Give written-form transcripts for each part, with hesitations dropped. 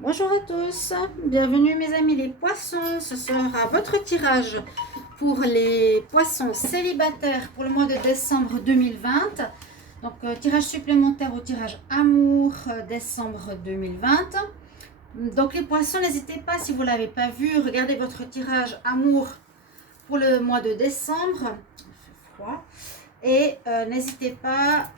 Bonjour à tous, bienvenue mes amis les poissons. Ce sera votre tirage pour les poissons célibataires pour le mois de décembre 2020. Donc tirage supplémentaire au tirage amour décembre 2020. Donc les poissons, n'hésitez pas, si vous ne l'avez pas vu, regardez votre tirage amour pour le mois de décembre. Il fait froid. Et n'hésitez pas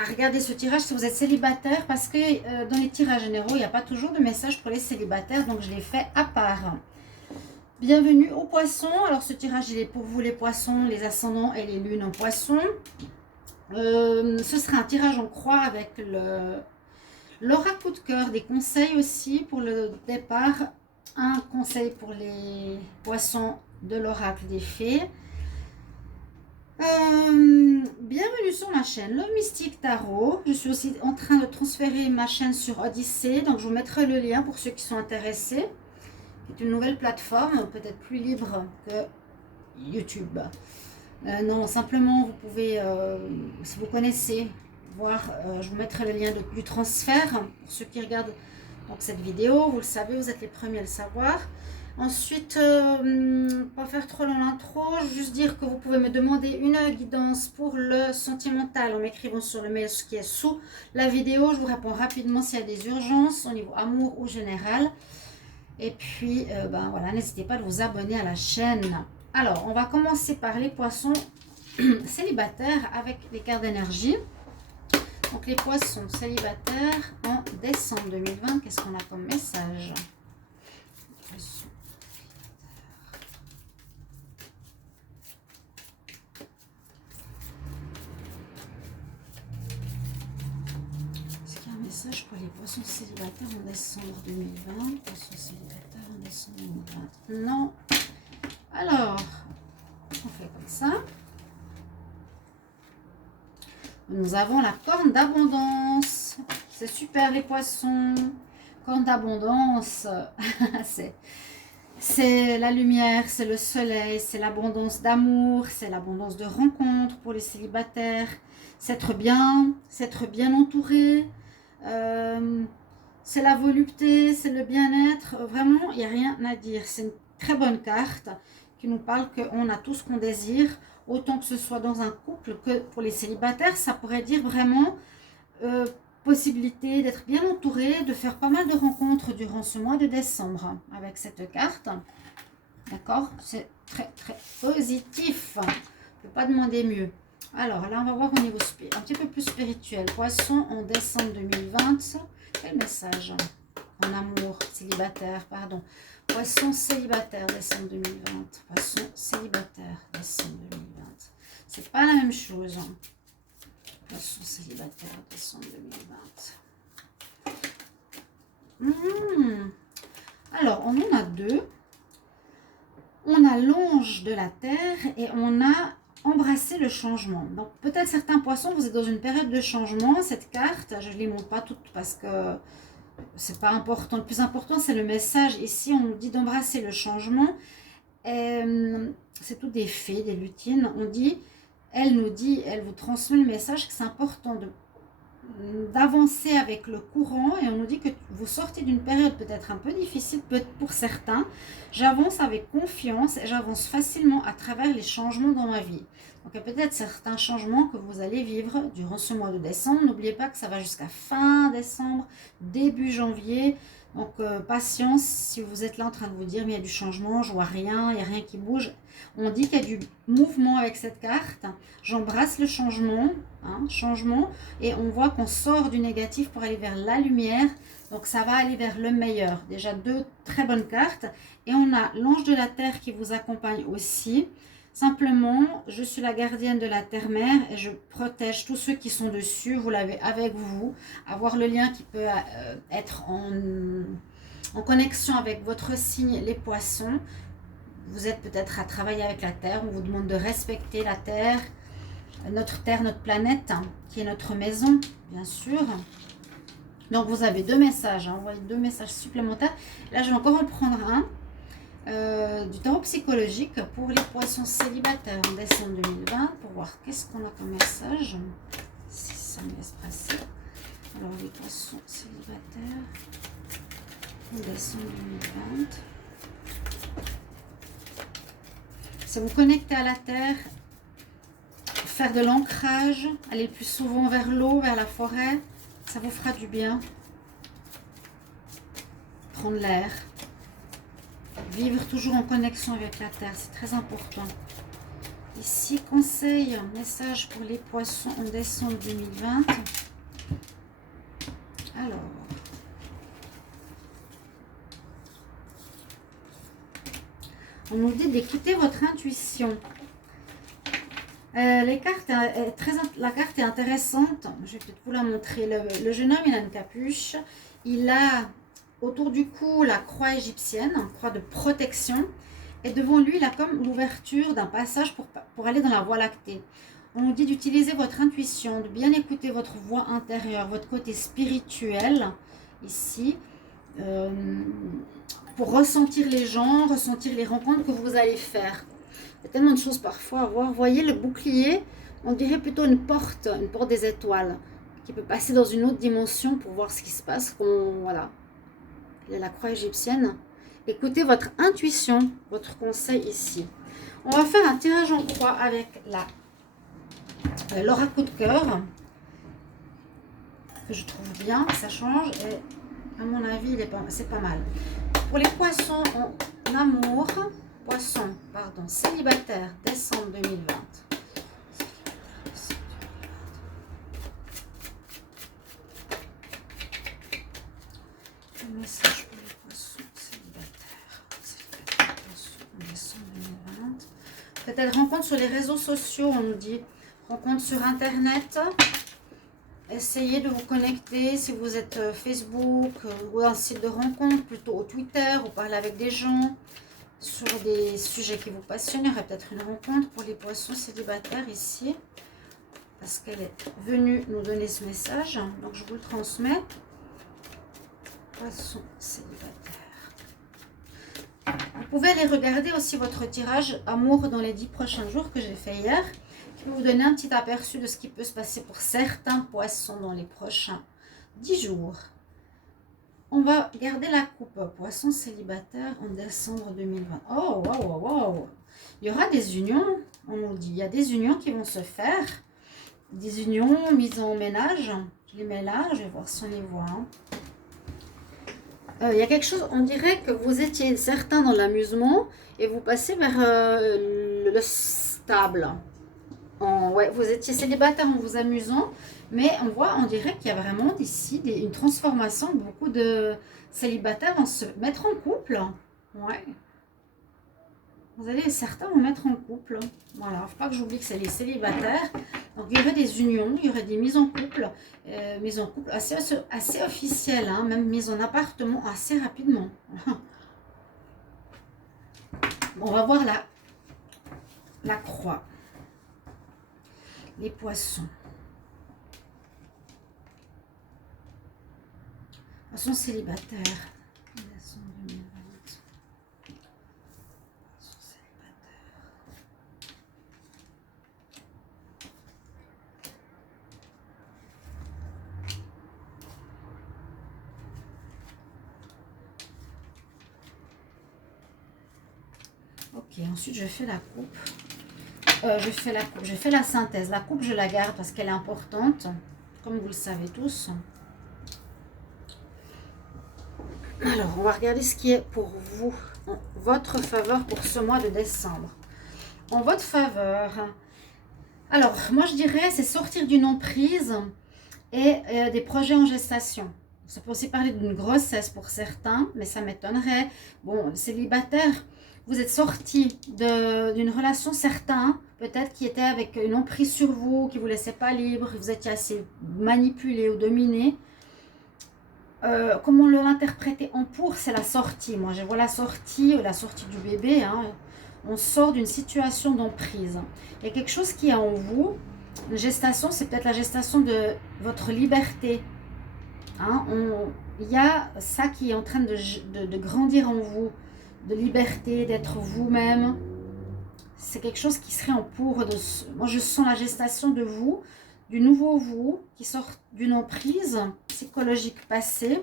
à regarder ce tirage si vous êtes célibataire, parce que dans les tirages généraux, il n'y a pas toujours de message pour les célibataires, donc je l'ai fait à part. Bienvenue aux poissons. Alors ce tirage, il est pour vous les poissons, les ascendants et les lunes en poissons. Ce sera un tirage en croix avec l'aura coup de cœur, des conseils aussi pour le départ. Un conseil pour les poissons de l'oracle des fées. Bienvenue sur ma chaîne Love Mystique Tarot. Je suis aussi en train de transférer ma chaîne sur Odyssée, donc je vous mettrai le lien pour ceux qui sont intéressés. C'est une nouvelle plateforme, peut-être plus libre que YouTube. Non, simplement vous pouvez, si vous connaissez, voir, je vous mettrai le lien du transfert pour ceux qui regardent donc cette vidéo. Vous le savez, vous êtes les premiers à le savoir. Ensuite, pas faire trop long l'intro, juste dire que vous pouvez me demander une guidance pour le sentimental en m'écrivant sur le mail qui est sous la vidéo. Je vous réponds rapidement s'il y a des urgences au niveau amour ou général. Et puis, voilà, n'hésitez pas à vous abonner à la chaîne. Alors, on va commencer par les poissons célibataires avec les cartes d'énergie. Donc, les poissons célibataires en décembre 2020, qu'est-ce qu'on a comme message ? Message pour les poissons célibataires en décembre 2020. Poissons célibataires en décembre 2020. Non. Alors, on fait comme ça. Nous avons la corne d'abondance. C'est super les poissons. Corne d'abondance. c'est la lumière, c'est le soleil, c'est l'abondance d'amour, c'est l'abondance de rencontres pour les célibataires. C'est être bien entouré. C'est la volupté, c'est le bien-être. Vraiment, il n'y a rien à dire. C'est une très bonne carte qui nous parle qu'on a tout ce qu'on désire, autant que ce soit dans un couple que pour les célibataires. Ça pourrait dire vraiment possibilité d'être bien entouré, de faire pas mal de rencontres durant ce mois de décembre avec cette carte. D'accord? C'est très très positif. On ne peut pas demander mieux. Alors là, on va voir au niveau un petit peu plus spirituel. Poisson en décembre 2020. Quel message? En amour, célibataire, pardon. Poisson célibataire, décembre 2020. Poisson célibataire, décembre 2020. C'est pas la même chose. Poisson célibataire, décembre 2020. Alors, on en a deux. On a l'ange de la terre et on a embrasser le changement. Donc peut-être certains poissons, vous êtes dans une période de changement. Cette carte, je ne les montre pas toutes parce que c'est pas important. Le plus important, c'est le message. Ici, on nous dit d'embrasser le changement. C'est tout des fées, des lutines. Elle vous transmet le message que c'est important d'avancer avec le courant, et on nous dit que vous sortez d'une période peut-être un peu difficile pour certains. J'avance avec confiance et j'avance facilement à travers les changements dans ma vie. Donc il y a peut-être certains changements que vous allez vivre durant ce mois de décembre. N'oubliez pas que ça va jusqu'à fin décembre, début janvier. Donc patience si vous êtes là en train de vous dire mais il y a du changement, je vois rien, il n'y a rien qui bouge. On dit qu'il y a du mouvement avec cette carte. J'embrasse le changement, changement, et on voit qu'on sort du négatif pour aller vers la lumière. Donc ça va aller vers le meilleur. Déjà deux très bonnes cartes. Et on a l'ange de la terre qui vous accompagne aussi. Simplement, je suis la gardienne de la terre-mère et je protège tous ceux qui sont dessus. Vous l'avez avec vous. Avoir le lien qui peut être en connexion avec votre signe, les poissons. Vous êtes peut-être à travailler avec la terre. On vous demande de respecter la terre, notre planète, qui est notre maison, bien sûr. Donc vous avez deux messages. Envoyez deux messages supplémentaires. Là, je vais encore en prendre un. Du tarot psychologique pour les poissons célibataires en décembre 2020 pour voir qu'est-ce qu'on a comme message, si ça me laisse passer. Alors les poissons célibataires En décembre 2020. C'est vous connecter à la terre, faire de l'ancrage, aller plus souvent vers l'eau, vers la forêt, ça vous fera du bien. Prendre l'air, vivre toujours en connexion avec la terre, c'est très important. Ici, conseil, message pour les poissons en décembre 2020. Alors, on nous dit d'écouter votre intuition. La carte est intéressante. Je vais peut-être vous la montrer. Le jeune homme, il a une capuche. Il a autour du cou la croix égyptienne, croix de protection. Et devant lui, il a comme l'ouverture d'un passage pour aller dans la voie lactée. On nous dit d'utiliser votre intuition, de bien écouter votre voix intérieure, votre côté spirituel, ici, pour ressentir les gens, ressentir les rencontres que vous allez faire. Il y a tellement de choses parfois à voir. Vous voyez le bouclier, on dirait plutôt une porte des étoiles, qui peut passer dans une autre dimension pour voir ce qui se passe. Voilà. Il y a la croix égyptienne. Écoutez votre intuition, votre conseil ici. On va faire un tirage en croix avec l'oracle de cœur, que je trouve bien, ça change, et à mon avis, c'est pas mal. Pour les poissons en amour, célibataire, décembre 2020. Un message pour les poissons célibataires, poissons en décembre 2020. Peut-être rencontre sur les réseaux sociaux, on nous dit. Rencontre sur Internet. Essayez de vous connecter si vous êtes Facebook ou un site de rencontre, plutôt au Twitter, ou parler avec des gens sur des sujets qui vous passionnent. Il y aurait peut-être une rencontre pour les poissons célibataires ici, parce qu'elle est venue nous donner ce message. Donc je vous le transmets. Poissons célibataires. Vous pouvez aller regarder aussi votre tirage amour dans les 10 prochains jours que j'ai fait hier, qui peut vous donner un petit aperçu de ce qui peut se passer pour certains poissons dans les prochains 10 jours. On va garder la coupe poisson célibataire en décembre 2020. Oh, waouh, waouh! Il y aura des unions, on nous dit. Il y a des unions qui vont se faire. Des unions mises en ménage. Je les mets là, je vais voir si on les voit. Il y a quelque chose, on dirait que vous étiez certain dans l'amusement et vous passez vers le stable. Ouais, vous étiez célibataire en vous amusant, mais on dirait qu'il y a vraiment ici une transformation. Beaucoup de célibataires vont se mettre en couple. Ouais. Certains vont mettre en couple. Voilà, il ne faut pas que j'oublie que c'est les célibataires. Donc il y aurait des unions, il y aurait des mises en couple assez officielles, hein, même mises en appartement assez rapidement. On va voir la croix. Les poissons. Poissons célibataires. Poissons 2020. Poissons célibataires. Ok, ensuite je fais la coupe. Je fais la synthèse. La coupe, je la garde parce qu'elle est importante, comme vous le savez tous. Alors, on va regarder ce qui est pour vous, en votre faveur pour ce mois de décembre. En votre faveur, alors, moi je dirais, c'est sortir d'une emprise et des projets en gestation. Ça peut aussi parler d'une grossesse pour certains, mais ça m'étonnerait. Bon, célibataire, vous êtes sorti d'une relation, certains, peut-être qui était avec une emprise sur vous, qui ne vous laissait pas libre, vous étiez assez manipulé ou dominé. Comment l'interpréter en pour, c'est la sortie. Moi, je vois la sortie du bébé. Hein. On sort d'une situation d'emprise. Il y a quelque chose qui est en vous. Une gestation, c'est peut-être la gestation de votre liberté. Hein. Il y a ça qui est en train de grandir en vous. De liberté, d'être vous-même. C'est quelque chose qui serait en pour. Moi, je sens la gestation de vous, du nouveau vous, qui sort d'une emprise psychologique passée.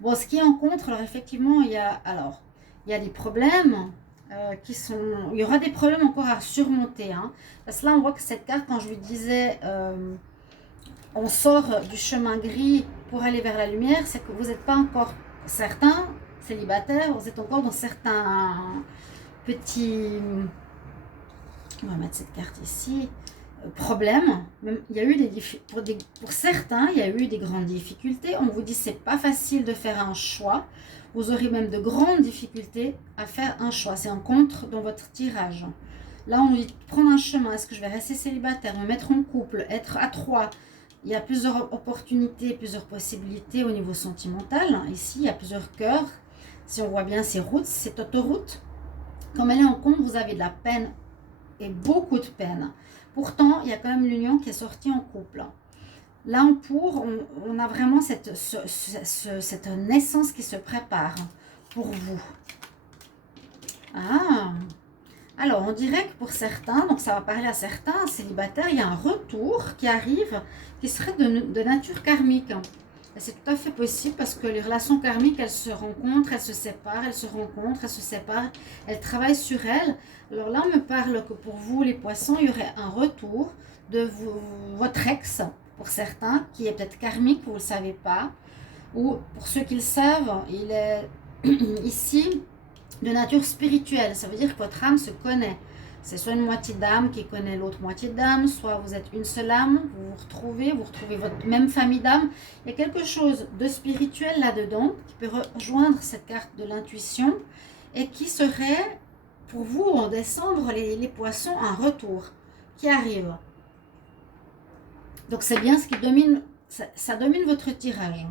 Bon, ce qui est en contre, alors effectivement, il y a des problèmes il y aura des problèmes encore à surmonter. Hein, parce que là, on voit que cette carte, quand je lui disais, on sort du chemin gris pour aller vers la lumière, c'est que vous n'êtes pas encore certains célibataires, vous êtes encore dans certains petits... On va mettre cette carte ici. Problème, même, il y a eu pour certains, il y a eu des grandes difficultés. On vous dit c'est pas facile de faire un choix. Vous aurez même de grandes difficultés à faire un choix. C'est en contre dans votre tirage. Là, on nous dit prendre un chemin. Est-ce que je vais rester célibataire, me mettre en couple, être à trois? Il y a plusieurs opportunités, plusieurs possibilités au niveau sentimental. Ici, il y a plusieurs cœurs. Si on voit bien ces routes, cette autoroute, comme elle est en compte, vous avez de la peine et beaucoup de peine. Pourtant, il y a quand même l'union qui est sortie en couple. Là, on a vraiment cette naissance qui se prépare pour vous. Ah, alors on dirait que pour certains, donc ça va parler à certains célibataires, il y a un retour qui arrive qui serait de nature karmique. C'est tout à fait possible parce que les relations karmiques, elles se rencontrent, elles se séparent, elles se rencontrent, elles se séparent, elles travaillent sur elles. Alors là, on me parle que pour vous, les poissons, il y aurait un retour de votre ex, pour certains, qui est peut-être karmique, vous ne le savez pas. Ou pour ceux qui le savent, il est ici de nature spirituelle. Ça veut dire que votre âme se connaît. C'est soit une moitié d'âme qui connaît l'autre moitié d'âme, soit vous êtes une seule âme, vous retrouvez votre même famille d'âme. Il y a quelque chose de spirituel là-dedans qui peut rejoindre cette carte de l'intuition et qui serait pour vous en décembre, les poissons, un retour qui arrive. Donc c'est bien ce qui domine, ça domine votre tirage.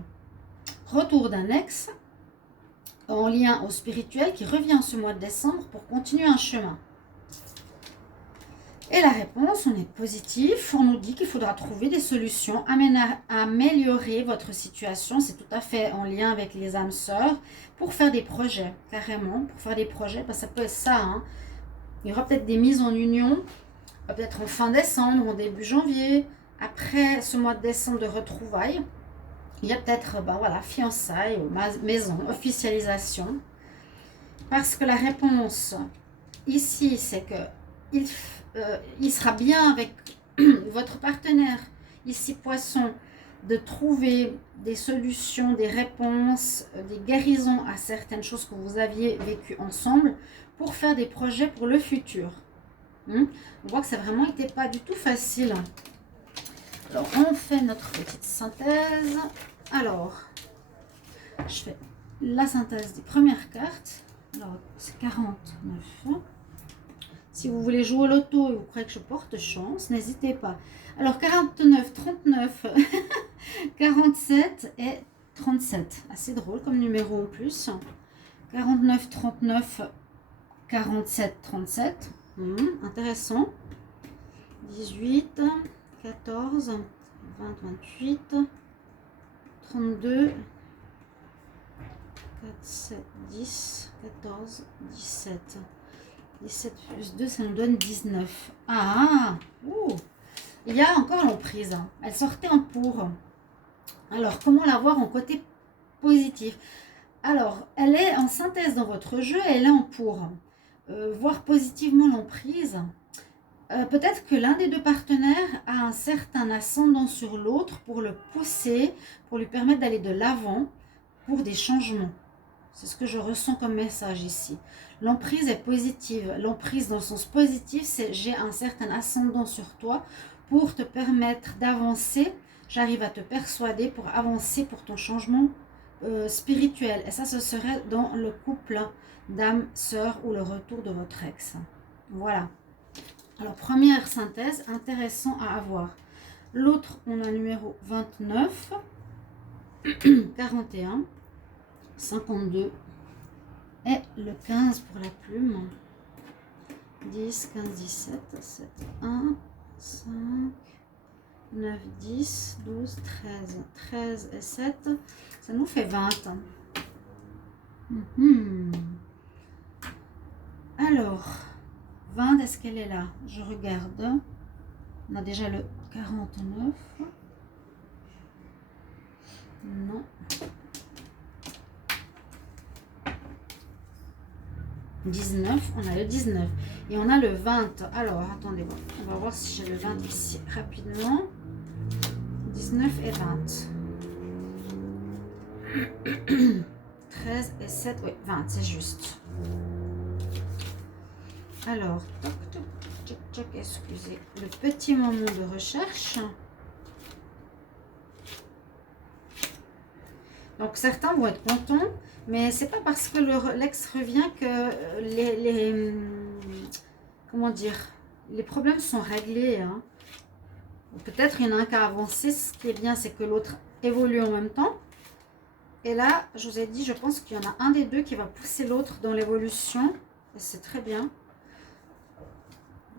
Retour d'un ex en lien au spirituel qui revient ce mois de décembre pour continuer un chemin. Et la réponse, on est positif, on nous dit qu'il faudra trouver des solutions, améliorer votre situation, c'est tout à fait en lien avec les âmes sœurs, pour faire des projets, carrément, pour faire des projets, parce que ça peut être ça, hein. Il y aura peut-être des mises en union, peut-être en fin décembre, en début janvier, après ce mois de décembre de retrouvailles, il y a peut-être, voilà, fiançailles, maison, officialisation, parce que la réponse ici, c'est que il sera bien avec votre partenaire, ici poisson, de trouver des solutions, des réponses, des guérisons à certaines choses que vous aviez vécues ensemble pour faire des projets pour le futur. On voit que ça vraiment n'était pas du tout facile. Alors, on fait notre petite synthèse. Alors, je fais la synthèse des premières cartes. Alors, c'est 49. Si vous voulez jouer au loto et vous croyez que je porte chance, n'hésitez pas. Alors 49, 39, 47 et 37. Assez drôle comme numéro en plus. 49, 39, 47, 37. Intéressant. 18, 14, 20, 28, 32, 4, 7, 10, 14, 17. 17 plus 2, ça nous donne 19. Ah, il y a encore l'emprise. Elle sortait en pour. Alors, comment la voir en côté positif? Alors, elle est en synthèse dans votre jeu, elle est en pour. Voir positivement l'emprise. Peut-être que l'un des deux partenaires a un certain ascendant sur l'autre pour le pousser, pour lui permettre d'aller de l'avant pour des changements. C'est ce que je ressens comme message ici. L'emprise est positive. L'emprise dans le sens positif, c'est j'ai un certain ascendant sur toi pour te permettre d'avancer. J'arrive à te persuader pour avancer pour ton changement spirituel. Et ça, ce serait dans le couple d'âme, sœur ou le retour de votre ex. Voilà. Alors, première synthèse, intéressant à avoir. L'autre, on a numéro 29, 41, 52 et le 15 pour la plume. 10, 15, 17, 7, 1, 5, 9, 10, 12, 13. 13 et 7, ça nous fait 20. Alors, 20, est-ce qu'elle est là? Je regarde. On a déjà le 49. Non. 19, on a le 19 et on a le 20. Alors, attendez, on va voir si j'ai le 20 ici rapidement. 19 et 20. 13 et 7, oui, 20, c'est juste. Alors, toc, toc, toc, toc, excusez le petit moment de recherche. Donc, certains vont être contents, mais c'est pas parce que l'ex revient que comment dire, les problèmes sont réglés. Hein. Peut-être il y en a un qui a avancé. Ce qui est bien, c'est que l'autre évolue en même temps. Et là, je vous ai dit, je pense qu'il y en a un des deux qui va pousser l'autre dans l'évolution. Et c'est très bien.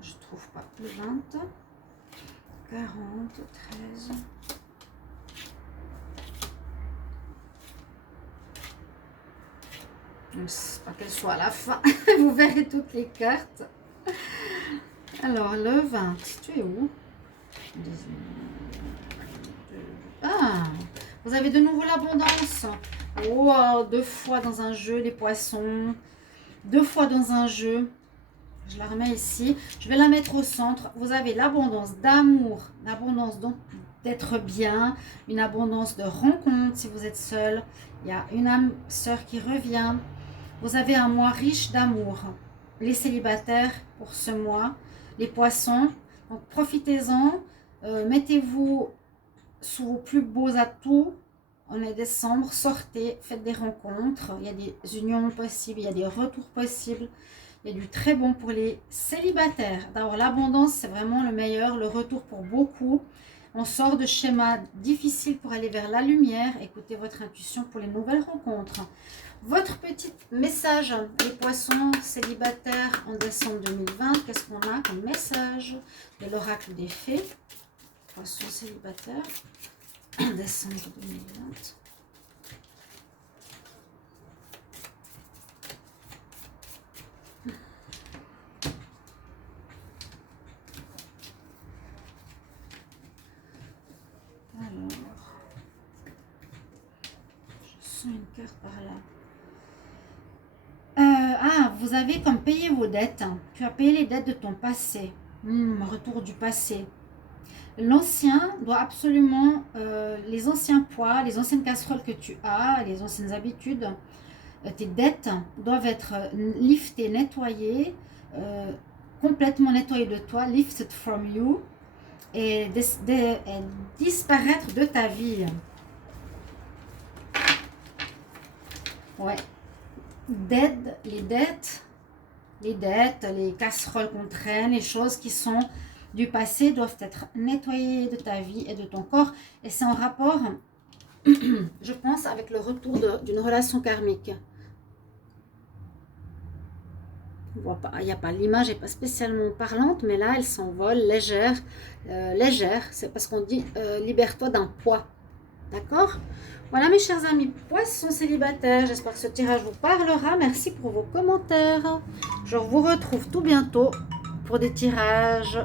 Je trouve pas le 20, 40, 13. Pas qu'elle soit à la fin. Vous verrez toutes les cartes. Alors, le 20. Tu es où? Ah, vous avez de nouveau l'abondance. Wow, 2 fois dans un jeu, les poissons. 2 fois dans un jeu. Je la remets ici. Je vais la mettre au centre. Vous avez l'abondance d'amour, l'abondance d'être bien, une abondance de rencontres si vous êtes seul. Il y a une âme sœur qui revient. Vous avez un mois riche d'amour. Les célibataires pour ce mois. Les poissons. Donc profitez-en. Mettez-vous sous vos plus beaux atouts. On est décembre. Sortez. Faites des rencontres. Il y a des unions possibles. Il y a des retours possibles. Il y a du très bon pour les célibataires. D'abord, l'abondance, c'est vraiment le meilleur. Le retour pour beaucoup. On sort de schémas difficiles pour aller vers la lumière. Écoutez votre intuition pour les nouvelles rencontres. Votre petit message, les poissons célibataires en décembre 2020. Qu'est-ce qu'on a comme message de l'oracle des fées? Poissons célibataires en décembre 2020. Alors, je sens une carte par là. Vous avez comme payé vos dettes. Tu as payé les dettes de ton passé. Retour du passé. L'ancien doit absolument, les anciens poids, les anciennes casseroles que tu as, les anciennes habitudes, tes dettes doivent être liftées, nettoyées, complètement nettoyées de toi, lifted from you, et disparaître de ta vie. Ouais. Les dettes, les casseroles qu'on traîne, les choses qui sont du passé doivent être nettoyées de ta vie et de ton corps. Et c'est en rapport, je pense, avec le retour d'une relation karmique. Il n'y a pas, l'image n'est pas spécialement parlante, mais là, elle s'envole légère. C'est parce qu'on dit libère-toi d'un poids. D'accord? Voilà mes chers amis poissons célibataires, j'espère que ce tirage vous parlera. Merci pour vos commentaires. Je vous retrouve tout bientôt pour des tirages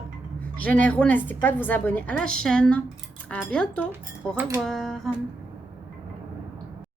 généraux. N'hésitez pas à vous abonner à la chaîne. À bientôt. Au revoir.